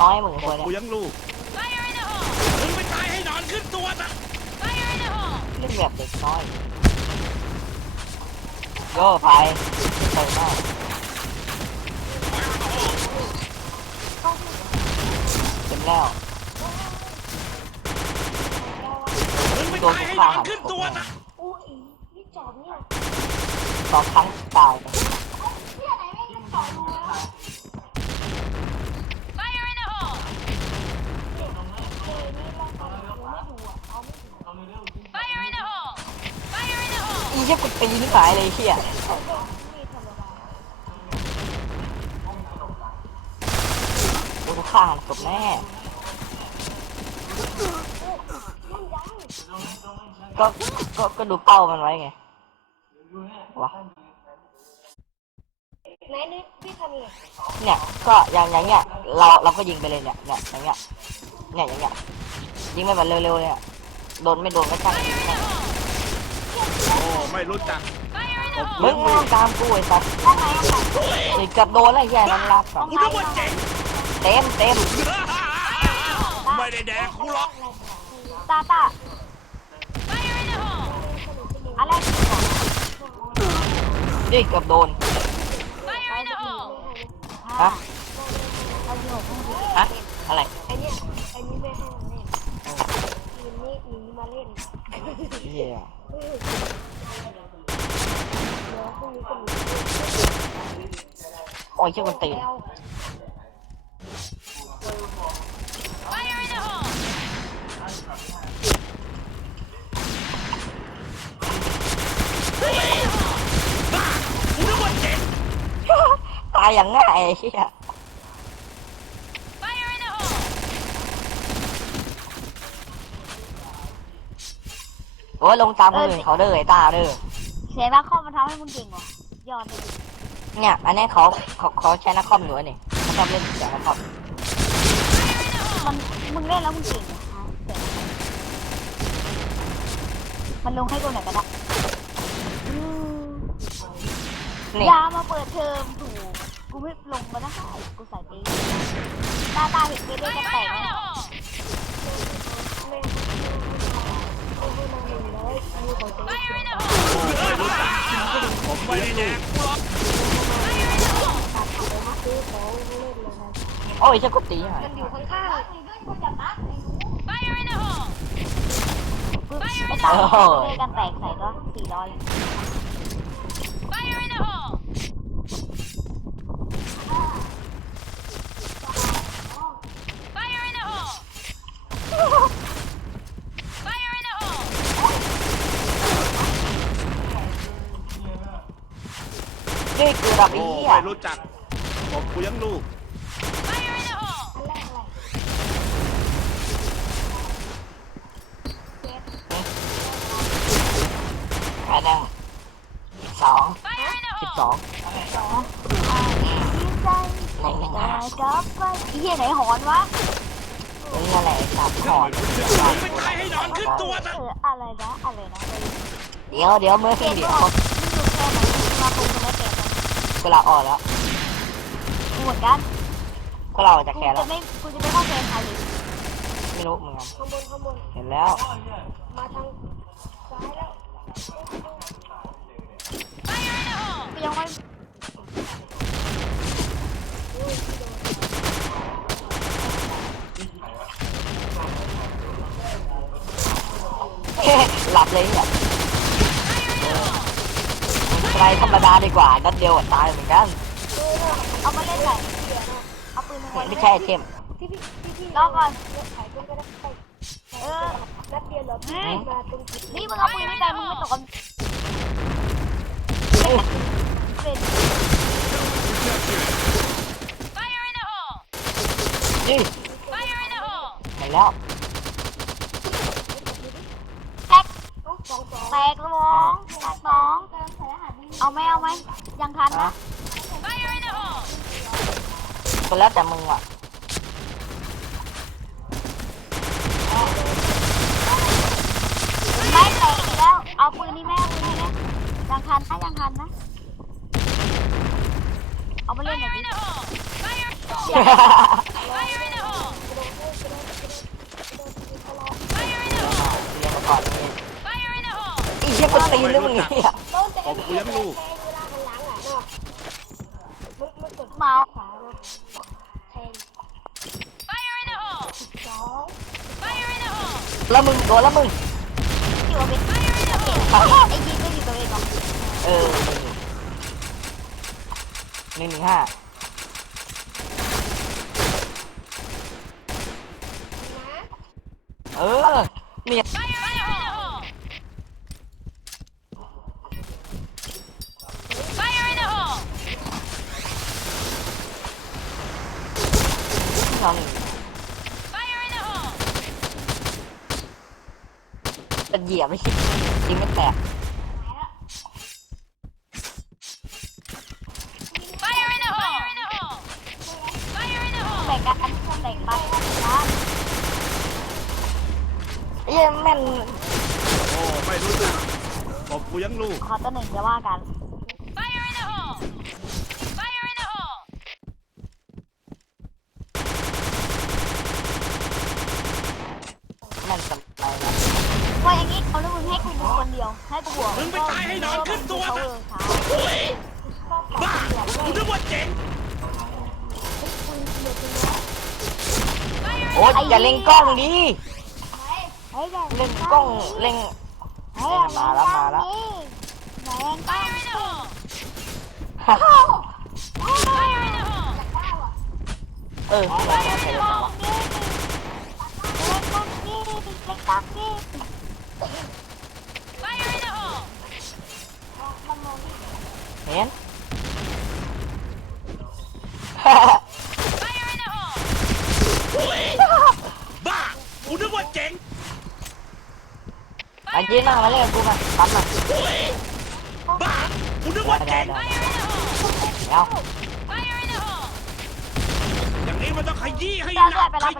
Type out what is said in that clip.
น้อยมึงคนกูเนี่ยยังลูก Fire in the hole! มึงไปตายให้นอนขึ้นตัวซะ Fire in the hole! เล่นแบบเด็กน้อยโย่ไปเปิดหน้าเต็มแล้วมึงไปตายให้นอนขึ้นตัวซะอุ้ยนี่จอบเนี่ยสองครั้งตายเนี่ยไหนไม่ยังจอบรูแล้ว Fire in the hole! เจนี่เราตอนเราไม่ดูอะเขาไม่ดู Fire in the hole! Fire in the hole! อี เชี่ยกูตีนี่สายเลยไอ้เชี่ยนี่ธรรมดากูฆ่าหันศพแน่ก็ก็ก็ดูเป้ามันไว้ไงวะเนี่ยก็อย่างอย่างเงี้ยเราเราก็ยิงไปเลยเนี่ยเนี่ยอย่างเงี้ยเนี่ยอย่างเงี้ยยิงไปแบบเร็วๆเลยอะโดนไม่โดนก็ช่างยิงแม่ง ไม่รู้จัก Fire in the มึง hole! ไม่ต้องตามกูไอ้สัสด้านไหนอะไอ้เกับโดนแล้วไอ้แย่นั้นรับก่อนกูนึกว่าเจ๋งเต็มเต็มไม่ได้แดกกูหรอกตาตา Fire in the hole! อะไรนี่เกือบโดน Fire in the hole! ฮะเราอยู่ของฮะอะไรไอเนี่ยไอนี่ไม่ให้มันเล่นมินนี่หนีมาเล่นเหี้ย เดี๋ยวพรุ่งนี้ก็มีโอ้ยเชี่ยคนตีนแล้ว Fire in the hole! กูนึกว่าเจ๋งตายอย่างง่ายไอ้เหี้ย Fire in the hole! โอ้ยลงตามคนอื่นเขาเด้อไอ้ตาเด้อเสียงนักคอมมันทำให้มึงเก่งว่ะยอดเลยเนี่ยอันนี้เขาเขาเขาใช้นักคอมอยู่อะนี่เขาชอบเล่นเสียงนักคอมมันมึงเล่นแล้วมึงเก่งเหรอฮะเสียงมันลงให้ตัวไหนก็ได้อืมนี่ยามาเปิดเทอมถูกกูไม่ลงมาได้กูใส่ตีตาตาเห็นไปเล่นกันแต Fire ก in แล้ the ว hole! โอ้ไม่รู้จัก ผมไม่ได้แดกกูหรอกโอ้ยเชี่ยกูตีหายมันอยู่ข้างๆ Fire in the hole! ไปตามเล่นกันแตกใส่ก็สี่ร้อย Fire in the hole! Fire in the hole! Fire in the hole! นี่คือรับไอ้โอ้เหี้ยไม่รู้จักผมกูยังลูก Fire in the hole! อันแรกอะไรไปนั่งสอง Fire in the สิบ hole! สองสองดีใจหนึ่งหนึ่งแต่ห้าก็ไปเฮียไหนหอนวะมึงนั่นแหละไอ้สัตว์หอนมึงไปตายให้นอนขึ้นตัวซะเอออะไรนะอะไรนะเดี๋ยวเดี๋ยวเมื่อเกกี้มเดี๋ก็ยว ลาออกแล้วกูเหมือนกันก็เราจะกูแคร์แล้จะวไม่กูจะไม่เข้าเกมไทยเลยไม่รู้เหมือนกันข้างบนข้างบนเห็นแล้ว มาทางซ้ายแล้ว Fire in the hole! กูยังไม่ หลับเลยเนี่ยอะ ไรธรรมดาดีกว่านัดเดียวอะตายเหมือนกันเอามาเล่นไหนเอาปืนมาไม่ใช่ไอเทมที่พี่ที่พี่รอก่อนถ่ายปืนก็ได้เออนัดเดียวเหรอพี่มาตรงจุดนี่มึงเอาปืนไม่ได้มึงไม่ตกกันเป็น Fire in the hole! นี่ Fire in the hole! ไปแล้วแท็กแตกสมองแตกสอง เอาไหมเอาไหมยังทันนะ Fire in the hole! ก็แล้วแต่มึงว่ะไม่เลยแล้ว เอาปืนนี้แม่ปืนนี้แม่ยังทันนะยังทันนะ เอาไปเล่นหน่อย Fire ดิ in the hole! Fire! in the hole! Fire in the hole! อน Fire in the hole! อีกเชี่ยคนตีนด้วยมึงเนี่ย มเลี้ยงลูกเมา Fire in the hole! Fire in the hole! แล้วมึงโดนแล้วมึง ที่ว่าเป็น Fire in the hole! ไอ้ยิงก็อยู่ตัวเองเหรอเออหนึ่งหนึ่งห้าเออเนี่ย Fire in the hole! Fire in the hole! เราหนึ่ง Fire in the hole! จะเหยียบไม่คิดยิงไม่แตก Fire in the hole! Fire in the hole! แบ่งกันแต่งไปนะไอ้เหี้ยแม่นโอ้ไม่รู้สึกผมกูยังรู้ขอตัวหนึ่งจะว่ากัน Fire in the hole! Fire in the hole! แม่นสบายนะ ว่าอย่างนี้เขาเลือกมึงให้กูดูคนเดียว ให้กูบวกมึงไปตายให้นอนขึ้นตัวเขาซะเออช้าบ้ากูนึกว่าเจ๋ง Fire in โอ้ยอย่าเล็งกล้องดิเฮ้ยอย่าเล็งกล้องเล็งเฮ้ยมาแล้วมาแล้วอย่าเล่นกล้อง Fire in the hole! ฮ่าฮ่า Fire in the hole! เออไม่ได้ไม่ เห็น Fire in the hole! บ้ากูนึกว่าเจ๋งไอ้ยีน่ามาเล่นกับกูมาปั๊มมาบ้ากูนึกว่าเจ๋ง Fire in the hole! เอา Fire in the hole! อย่างนี้มันต้องขยี้ให้เดี๋ยวหด้นัวยกไปรับ